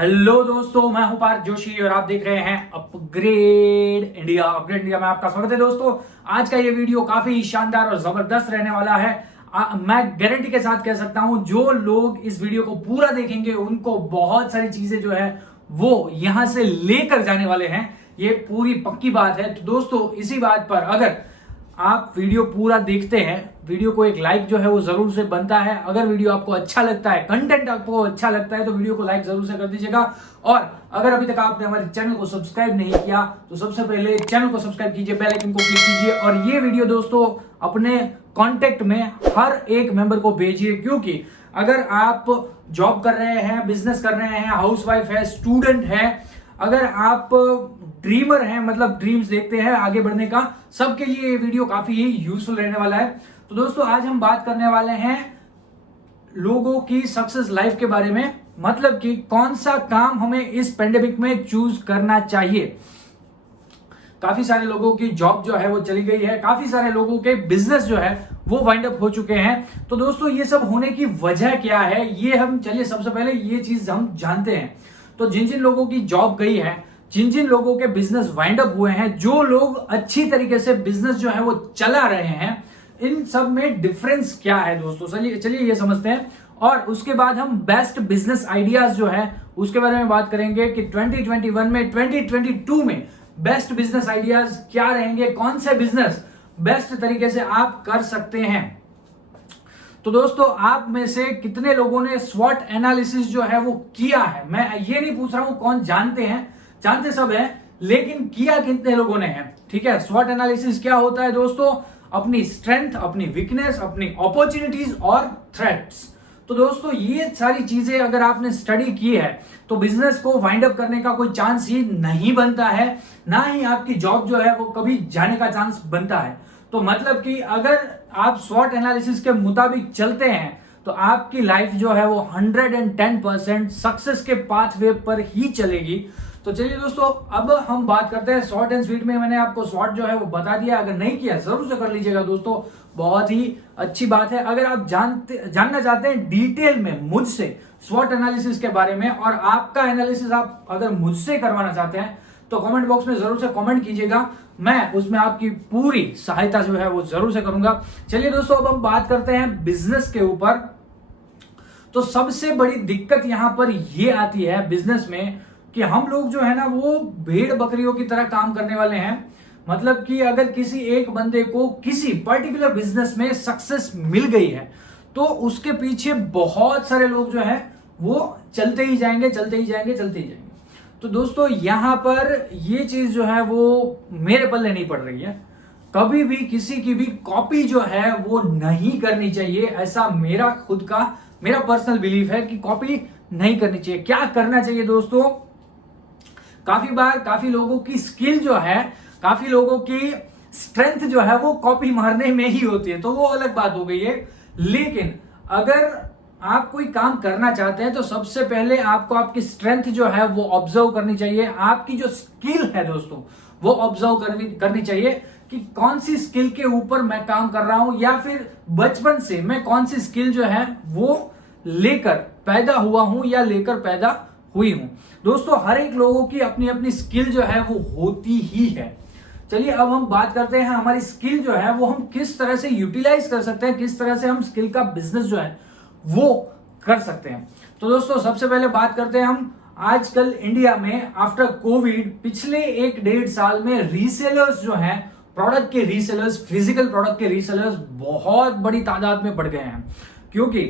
Hello दोस्तों, मैं हूं पार्थ जोशी और आप देख रहे हैं अपग्रेड इंडिया। अपग्रेड इंडिया में आपका स्वागत है। दोस्तों, आज का ये वीडियो काफी शानदार और जबरदस्त रहने वाला है। मैं गारंटी के साथ कह सकता हूं, जो लोग इस वीडियो को पूरा देखेंगे उनको बहुत सारी चीजें जो है वो यहां से लेकर जाने वाले हैं। ये पूरी पक्की बात है। तो दोस्तों, इसी बात पर अगर आप वीडियो पूरा देखते हैं, वीडियो को एक लाइक जो है वो जरूर से बनता है। अगर वीडियो आपको अच्छा लगता है, कंटेंट आपको अच्छा लगता है, तो वीडियो को लाइक जरूर से कर दीजिएगा। और अगर अभी तक आपने हमारे चैनल को सब्सक्राइब नहीं किया तो सबसे पहले चैनल को सब्सक्राइब कीजिए, बेल आइकन को क्लिक कीजिए और ये वीडियो दोस्तों अपने कॉन्टेक्ट में हर एक मेंबर को भेजिए। क्योंकि अगर आप जॉब कर रहे हैं, बिजनेस कर रहे हैं, हाउसवाइफ है, स्टूडेंट है, अगर आप ड्रीमर हैं, मतलब ड्रीम्स देखते हैं आगे बढ़ने का, सबके लिए ये वीडियो काफी ही यूजफुल रहने वाला है। तो दोस्तों, आज हम बात करने वाले हैं लोगों की सक्सेस लाइफ के बारे में, मतलब कि कौन सा काम हमें इस पेंडेमिक में चूज करना चाहिए। काफी सारे लोगों की जॉब जो है वो चली गई है, काफी सारे लोगों के बिजनेस जो है वो वाइंड अप हो चुके हैं। तो दोस्तों, ये सब होने की वजह क्या है, ये हम चलिए सबसे पहले ये चीज हम जानते हैं। तो जिन जिन लोगों की जॉब गई है, जिन जिन लोगों के बिजनेस वाइंड अप हुए हैं, जो लोग अच्छी तरीके से बिजनेस जो है वो चला रहे हैं, इन सब में डिफरेंस क्या है दोस्तों, चलिए ये समझते हैं। और उसके बाद हम बेस्ट बिजनेस आइडियाज जो है उसके बारे में बात करेंगे कि 2021 में, 2022 में बेस्ट बिजनेस आइडियाज क्या रहेंगे, कौन से बिजनेस बेस्ट तरीके से आप कर सकते हैं। तो दोस्तों, आप में से कितने लोगों ने स्वॉट एनालिसिस जो है वो किया है? मैं ये नहीं पूछ रहा हूं कौन जानते हैं, जानते सब है, लेकिन किया कितने लोगों ने है। ठीक है, स्वॉट एनालिसिस क्या होता है दोस्तों? अपनी स्ट्रेंथ, अपनी वीकनेस, अपनी अपॉर्चुनिटीज और थ्रेट्स। तो दोस्तों, ये सारी चीजें अगर आपने स्टडी की है तो बिजनेस को वाइंड अप करने का कोई चांस ही नहीं बनता है, ना ही आपकी जॉब जो है वो कभी जाने का चांस बनता है। तो मतलब कि अगर आप स्वॉट एनालिसिस के मुताबिक चलते हैं तो आपकी लाइफ जो है वो 110% सक्सेस के पाथवे पर ही चलेगी। तो चलिए दोस्तों, अब हम बात करते हैं शॉर्ट एंड स्वीट में। मैंने आपको शॉर्ट जो है वो बता दिया, अगर नहीं किया जरूर से कर लीजिएगा दोस्तों, बहुत ही अच्छी बात है। अगर आप जानना चाहते हैं डिटेल में मुझसे स्वॉट एनालिसिस के बारे में, और आपका एनालिसिस आप अगर मुझसे करवाना चाहते हैं तो कमेंट बॉक्स में जरूर से कमेंट कीजिएगा, मैं उसमें आपकी पूरी सहायता जो है वो जरूर से करूंगा। चलिए दोस्तों, अब हम बात करते हैं बिजनेस के ऊपर। तो सबसे बड़ी दिक्कत यहां पर यह आती है बिजनेस में कि हम लोग जो है ना वो भेड़ बकरियों की तरह काम करने वाले हैं। मतलब कि अगर किसी एक बंदे को किसी पर्टिकुलर बिजनेस में सक्सेस मिल गई है तो उसके पीछे बहुत सारे लोग जो है वो चलते ही जाएंगे, चलते ही जाएंगे, चलते ही जाएंगे। तो दोस्तों, यहां पर ये चीज जो है वो मेरे पल्ले नहीं पड़ रही है। कभी भी किसी की भी कॉपी जो है वो नहीं करनी चाहिए, ऐसा मेरा खुद का, मेरा पर्सनल बिलीफ है कि कॉपी नहीं करनी चाहिए। क्या करना चाहिए दोस्तों? काफी बार काफी लोगों की स्किल जो है, काफी लोगों की स्ट्रेंथ जो है वो कॉपी मारने में ही होती है, तो वो अलग बात हो गई है। लेकिन अगर आप कोई काम करना चाहते हैं तो सबसे पहले आपको आपकी स्ट्रेंथ जो है वो ऑब्जर्व करनी चाहिए। आपकी जो स्किल है दोस्तों वो ऑब्जर्व करनी चाहिए कि कौन सी स्किल के ऊपर मैं काम कर रहा हूं, या फिर बचपन से मैं कौन सी स्किल जो है वो लेकर पैदा हुआ हूं या लेकर पैदा हुई हूं। दोस्तों, हर एक लोगों की अपनी अपनी स्किल जो है वो होती ही है। चलिए अब हम बात करते हैं हमारी स्किल जो है वो हम किस तरह से यूटिलाइज कर सकते हैं, किस तरह से हम स्किल का बिजनेस जो है वो कर सकते हैं। तो दोस्तों, सबसे पहले बात करते हैं हम आजकल इंडिया में आफ्टर कोविड पिछले 1-1.5 साल में रीसेलर्स जो हैं, प्रोडक्ट के रीसेलर्स, फिजिकल प्रोडक्ट के रीसेलर्स बहुत बड़ी तादाद में बढ़ गए हैं, क्योंकि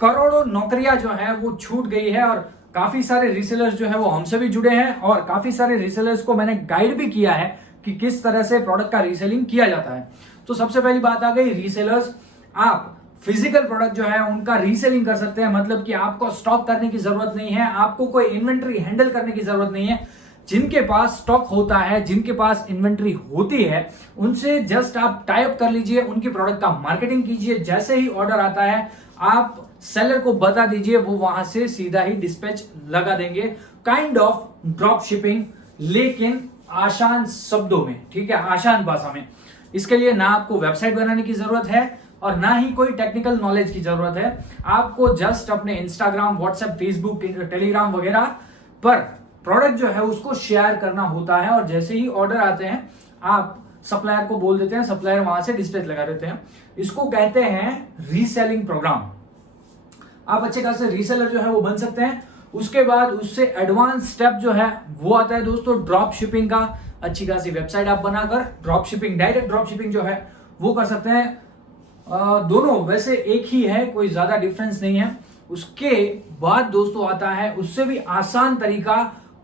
करोड़ों नौकरियां जो है वो छूट गई है। और काफी सारे रीसेलर्स जो है वो हमसे भी जुड़े हैं, और काफी सारे रीसेलर्स को मैंने गाइड भी किया है कि किस तरह से प्रोडक्ट का रीसेलिंग किया जाता है। तो सबसे पहली बात आ गई रीसेलर्स। आप फिजिकल प्रोडक्ट जो है उनका रीसेलिंग कर सकते हैं, मतलब कि आपको स्टॉक करने की जरूरत नहीं है, आपको कोई इन्वेंट्री हैंडल करने की जरूरत नहीं है। जिनके पास स्टॉक होता है, जिनके पास इन्वेंट्री होती है, उनसे जस्ट आप टाई अप कर लीजिए, उनकी प्रोडक्ट का मार्केटिंग कीजिए। जैसे ही ऑर्डर आता है आप सेलर को बता दीजिए, वो वहां से सीधा ही डिस्पैच लगा देंगे। काइंड ऑफ ड्रॉप शिपिंग, लेकिन आसान शब्दों में, ठीक है, आसान भाषा में। इसके लिए ना आपको वेबसाइट बनाने की जरूरत है और ना ही कोई टेक्निकल नॉलेज की जरूरत है। आपको जस्ट अपने इंस्टाग्राम, व्हाट्सएप, फेसबुक, टेलीग्राम वगैरह पर प्रोडक्ट जो है उसको शेयर करना होता है, और जैसे ही ऑर्डर आते हैं आप सप्लायर को बोल देते हैं, सप्लायर वहां से डिस्पैच लगा देते हैं। इसको कहते हैं रीसेलिंग प्रोग्राम। आप अच्छे खासे रीसेलर जो है वो बन सकते हैं। उसके बाद उससे एडवांस स्टेप जो है वो आता है दोस्तों ड्रॉप शिपिंग का। अच्छी खासी वेबसाइट आप बनाकर drop shipping, direct drop shipping जो है वो कर सकते हैं। दोनों वैसे एक ही है, कोई ज्यादा डिफरेंस नहीं है। उसके बाद दोस्तों आता है उससे भी आसान तरीका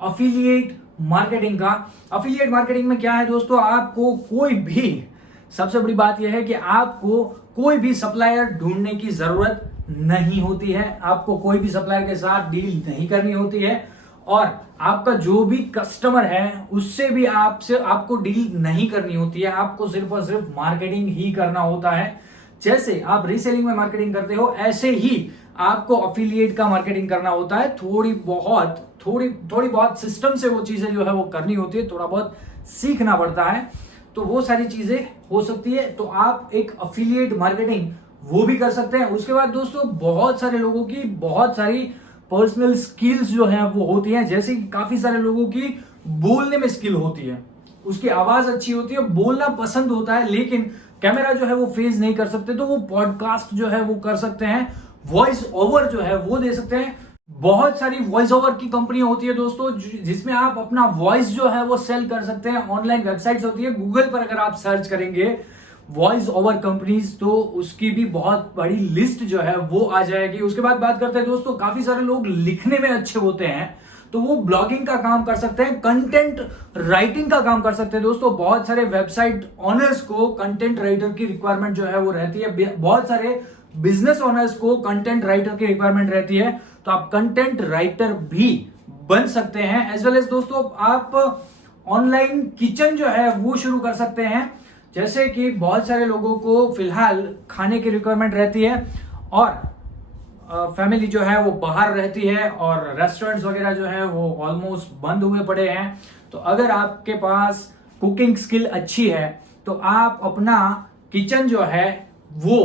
अफिलिएट मार्केटिंग का। अफिलिएट मार्केटिंग में क्या है दोस्तों, आपको कोई भी, सबसे बड़ी बात यह है कि आपको कोई भी सप्लायर ढूंढने की जरूरत नहीं होती है। आपको कोई भी सप्लायर के साथ डील नहीं करनी होती है, और आपका जो भी कस्टमर है उससे भी आपको डील नहीं करनी होती है। आपको सिर्फ और सिर्फ मार्केटिंग ही करना होता है। जैसे आप रीसेलिंग में मार्केटिंग करते हो, ऐसे ही आपको अफिलिएट का मार्केटिंग करना होता है। थोड़ी बहुत सिस्टम से वो चीजें जो है वो करनी होती है, थोड़ा बहुत सीखना पड़ता है, तो वो सारी चीजें हो सकती है। तो आप एक अफिलिएट मार्केटिंग वो भी कर सकते हैं। उसके बाद दोस्तों बहुत सारे लोगों की बहुत सारी पर्सनल स्किल्स जो है वो होती हैं। जैसे कि काफी सारे लोगों की बोलने में स्किल होती है, उसकी आवाज अच्छी होती है, बोलना पसंद होता है, लेकिन कैमरा जो है वो फेस नहीं कर सकते, तो वो पॉडकास्ट जो है वो कर सकते हैं, वॉइस ओवर जो है वो दे सकते हैं। बहुत सारी वॉइस ओवर की कंपनियां होती है दोस्तों, जिसमें आप अपना वॉइस जो है वो सेल कर सकते हैं। ऑनलाइन वेबसाइट्स होती है, गूगल पर अगर आप सर्च करेंगे वॉइस ओवर कंपनीज तो उसकी भी बहुत बड़ी लिस्ट जो है वो आ जाएगी। उसके बाद बात करते हैं दोस्तों, काफी सारे लोग लिखने में अच्छे होते हैं, तो वो ब्लॉगिंग का काम कर सकते हैं, कंटेंट राइटिंग का काम कर सकते हैं दोस्तों। बहुत सारे वेबसाइट ओनर्स को कंटेंट राइटर की रिक्वायरमेंट जो है वो रहती है, बहुत सारे बिजनेस ओनर्स को कंटेंट राइटर की रिक्वायरमेंट रहती है, तो आप कंटेंट राइटर भी बन सकते हैं। एज वेल एज दोस्तों आप ऑनलाइन किचन जो है वो शुरू कर सकते हैं। जैसे कि बहुत सारे लोगों को फिलहाल खाने की रिक्वायरमेंट रहती है, और फैमिली जो है वो बाहर रहती है, और रेस्टोरेंट्स वगैरह जो है वो ऑलमोस्ट बंद हुए पड़े हैं। तो अगर आपके पास कुकिंग स्किल अच्छी है तो आप अपना किचन जो है वो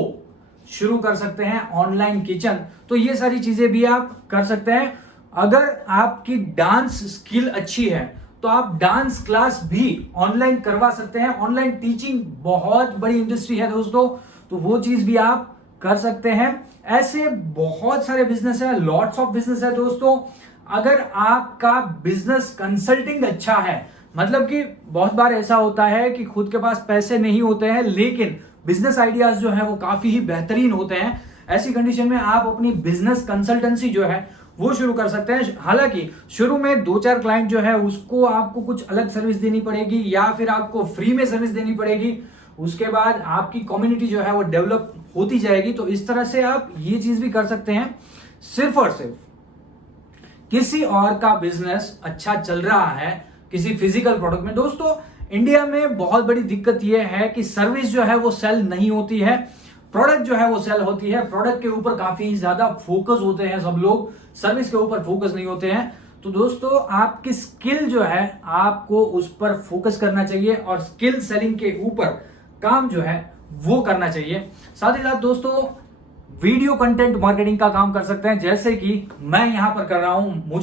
शुरू कर सकते हैं, ऑनलाइन किचन। तो ये सारी चीजें भी आप कर सकते हैं। अगर आपकी डांस स्किल अच्छी है तो आप डांस क्लास भी ऑनलाइन करवा सकते हैं। ऑनलाइन टीचिंग बहुत बड़ी इंडस्ट्री है दोस्तों, तो वो चीज भी आप कर सकते हैं। ऐसे बहुत सारे बिजनेस है, लॉट्स ऑफ बिजनेस है दोस्तों। अगर आपका बिजनेस कंसल्टिंग अच्छा है, मतलब कि बहुत बार ऐसा होता है कि खुद के पास पैसे नहीं होते हैं लेकिन बिजनेस आइडियाज जो है वो काफी ही बेहतरीन होते हैं, ऐसी कंडीशन में आप अपनी बिजनेस कंसल्टेंसी जो है वो शुरू कर सकते हैं। हालांकि शुरू में 2-4 क्लाइंट जो है उसको आपको कुछ अलग सर्विस देनी पड़ेगी, या फिर आपको फ्री में सर्विस देनी पड़ेगी। उसके बाद आपकी कम्युनिटी जो है वो डेवलप होती जाएगी। तो इस तरह से आप ये चीज भी कर सकते हैं। सिर्फ और सिर्फ किसी और का बिजनेस अच्छा चल रहा है किसी फिजिकल प्रोडक्ट में, दोस्तों इंडिया में बहुत बड़ी दिक्कत यह है कि सर्विस जो है वो सेल नहीं होती है, प्रोडक्ट जो है वो सेल होती है। प्रोडक्ट के ऊपर काफी ज्यादा फोकस होते हैं सब लोग, सर्विस के ऊपर फोकस नहीं होते हैं। तो दोस्तों आपकी स्किल जो है आपको उस पर फोकस करना चाहिए, और स्किल सेलिंग के ऊपर काम जो है वो करना चाहिए। साथ ही साथ दोस्तों वीडियो कंटेंट मार्केटिंग का काम कर सकते हैं, जैसे कि मैं यहां पर कर रहा हूं।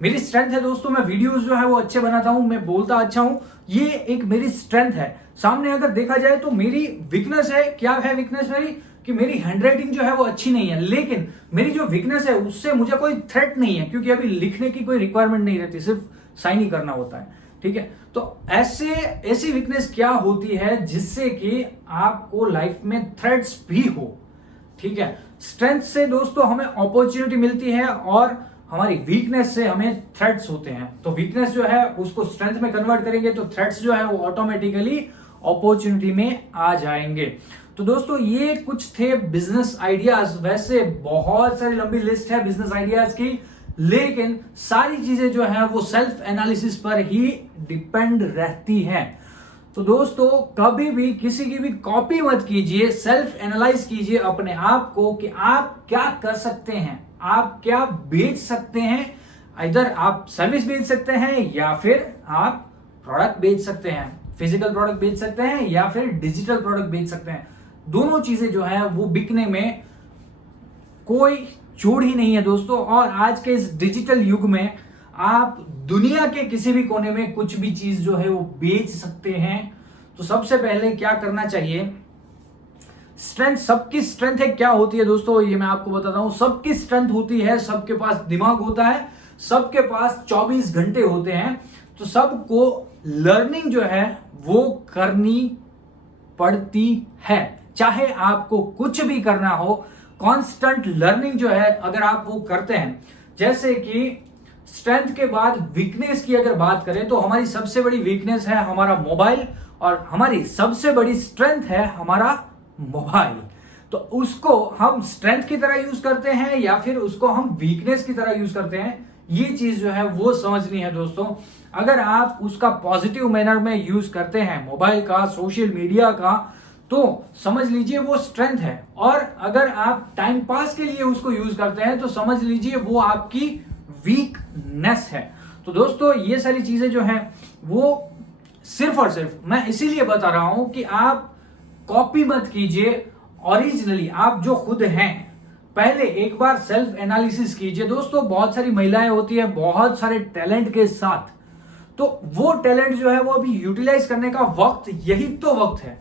मेरी स्ट्रेंथ है दोस्तों, मैं वीडियोस जो है वो अच्छे बनाता हूं, मैं बोलता अच्छा हूं, ये एक मेरी स्ट्रेंथ है। सामने अगर देखा जाए तो मेरी वीकनेस है, क्या है वीकनेस मेरी, कि मेरी हैंडराइटिंग जो है वो अच्छी नहीं है, लेकिन मेरी जो वीकनेस है उससे मुझे कोई थ्रेट नहीं है, क्योंकि अभी लिखने की कोई रिक्वायरमेंट नहीं रहती, सिर्फ साइन ही करना होता है। ठीक है, तो ऐसी वीकनेस क्या होती है जिससे कि आपको लाइफ में थ्रेट्स भी हो। ठीक है, स्ट्रेंथ से दोस्तों हमें अपॉर्चुनिटी मिलती है, और हमारी वीकनेस से हमें थ्रेट्स होते हैं। तो वीकनेस जो है उसको स्ट्रेंथ में कन्वर्ट करेंगे तो थ्रेट्स जो है वो ऑटोमेटिकली अपॉर्चुनिटी में आ जाएंगे। तो दोस्तों ये कुछ थे बिजनेस आइडियाज। वैसे बहुत सारी लंबी लिस्ट है बिजनेस आइडियाज की, लेकिन सारी चीजें जो है वो सेल्फ एनालिसिस पर ही डिपेंड रहती हैं। तो दोस्तों कभी भी किसी की भी कॉपी मत कीजिए, सेल्फ एनालाइज कीजिए अपने आप को कि आप क्या कर सकते हैं, आप क्या बेच सकते हैं। इधर आप सर्विस बेच सकते हैं, या फिर आप प्रोडक्ट बेच सकते हैं, फिजिकल प्रोडक्ट बेच सकते हैं, या फिर डिजिटल प्रोडक्ट बेच सकते हैं। दोनों चीजें जो है वो बिकने में कोई चोट ही नहीं है दोस्तों। और आज के इस डिजिटल युग में आप दुनिया के किसी भी कोने में कुछ भी चीज जो है वो बेच सकते हैं। तो सबसे पहले क्या करना चाहिए, स्ट्रेंथ, सबकी स्ट्रेंथ है क्या होती है दोस्तों, ये मैं आपको बताता हूं। सबकी स्ट्रेंथ होती है, सबके पास दिमाग होता है, सबके पास 24 घंटे होते हैं। तो सबको लर्निंग जो है वो करनी पड़ती है, चाहे आपको कुछ भी करना हो। कांस्टेंट लर्निंग जो है अगर आप वो करते हैं, जैसे कि स्ट्रेंथ के बाद वीकनेस की अगर बात करें तो हमारी सबसे बड़ी वीकनेस है हमारा मोबाइल और हमारी सबसे बड़ी स्ट्रेंथ है हमारा मोबाइल। तो उसको हम स्ट्रेंथ की तरह यूज करते हैं या फिर उसको हम वीकनेस की तरह यूज करते हैं, ये चीज जो है वो समझनी है दोस्तों। अगर आप उसका पॉजिटिव मैनर में यूज करते हैं मोबाइल का, सोशल मीडिया का, तो समझ लीजिए वो स्ट्रेंथ है। और अगर आप टाइम पास के लिए उसको यूज करते हैं तो समझ लीजिए वो आपकी वीकनेस है। तो दोस्तों ये सारी चीजें जो हैं वो सिर्फ और सिर्फ मैं इसीलिए बता रहा हूं कि आप कॉपी मत कीजिए, ओरिजिनली आप जो खुद हैं पहले एक बार सेल्फ एनालिसिस कीजिए। दोस्तों बहुत सारी महिलाएं होती है बहुत सारे टैलेंट के साथ, तो वो टैलेंट जो है वो अभी यूटिलाइज करने का वक्त, यही तो वक्त है।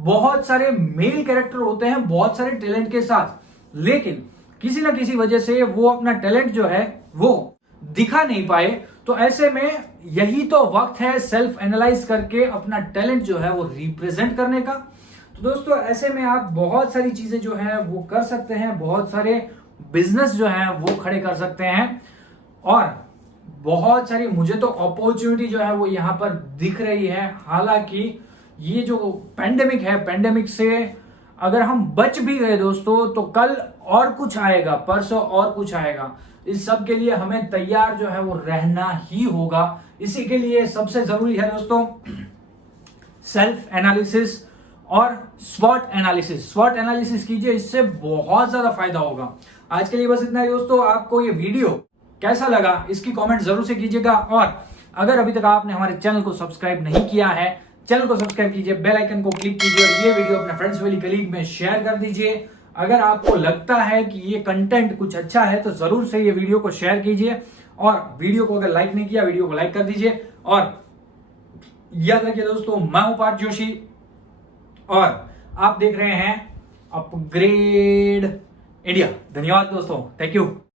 बहुत सारे मेल कैरेक्टर होते हैं बहुत सारे टैलेंट के साथ, लेकिन किसी ना किसी वजह से वो अपना टैलेंट जो है वो दिखा नहीं पाए। तो ऐसे में यही तो वक्त है सेल्फ एनालाइज करके अपना टैलेंट जो है वो रिप्रेजेंट करने का। तो दोस्तों ऐसे में आप बहुत सारी चीजें जो है वो कर सकते हैं, बहुत सारे बिजनेस जो है वो खड़े कर सकते हैं, और बहुत सारी मुझे तो अपॉर्चुनिटी जो है वो यहां पर दिख रही है। हालांकि ये जो पेंडेमिक है, पेंडेमिक से अगर हम बच भी गए दोस्तों तो कल और कुछ आएगा, परसों और कुछ आएगा। इस सब के लिए हमें तैयार जो है वो रहना ही होगा। इसी के लिए सबसे जरूरी है दोस्तों सेल्फ एनालिसिस और स्वॉट एनालिसिस। स्वॉट एनालिसिस कीजिए, इससे बहुत ज्यादा फायदा होगा। आज के लिए बस इतना ही दोस्तों। आपको ये वीडियो कैसा लगा इसकी कमेंट जरूर से कीजिएगा, और अगर अभी तक आपने हमारे चैनल को सब्सक्राइब नहीं किया है, चैनल को सब्सक्राइब कीजिए, बेल आइकन को क्लिक कीजिए और ये वीडियो अपने फ्रेंड्स वाली कलीग में शेयर कर दीजिए। अगर आपको लगता है कि ये कंटेंट कुछ अच्छा है तो जरूर से ये वीडियो को शेयर कीजिए, और वीडियो को अगर लाइक नहीं किया वीडियो को लाइक कर दीजिए। और याद रखिए दोस्तों मैं हूं पार्थ जोशी और आप देख रहे हैं अपग्रेड इंडिया। धन्यवाद दोस्तों, थैंक यू।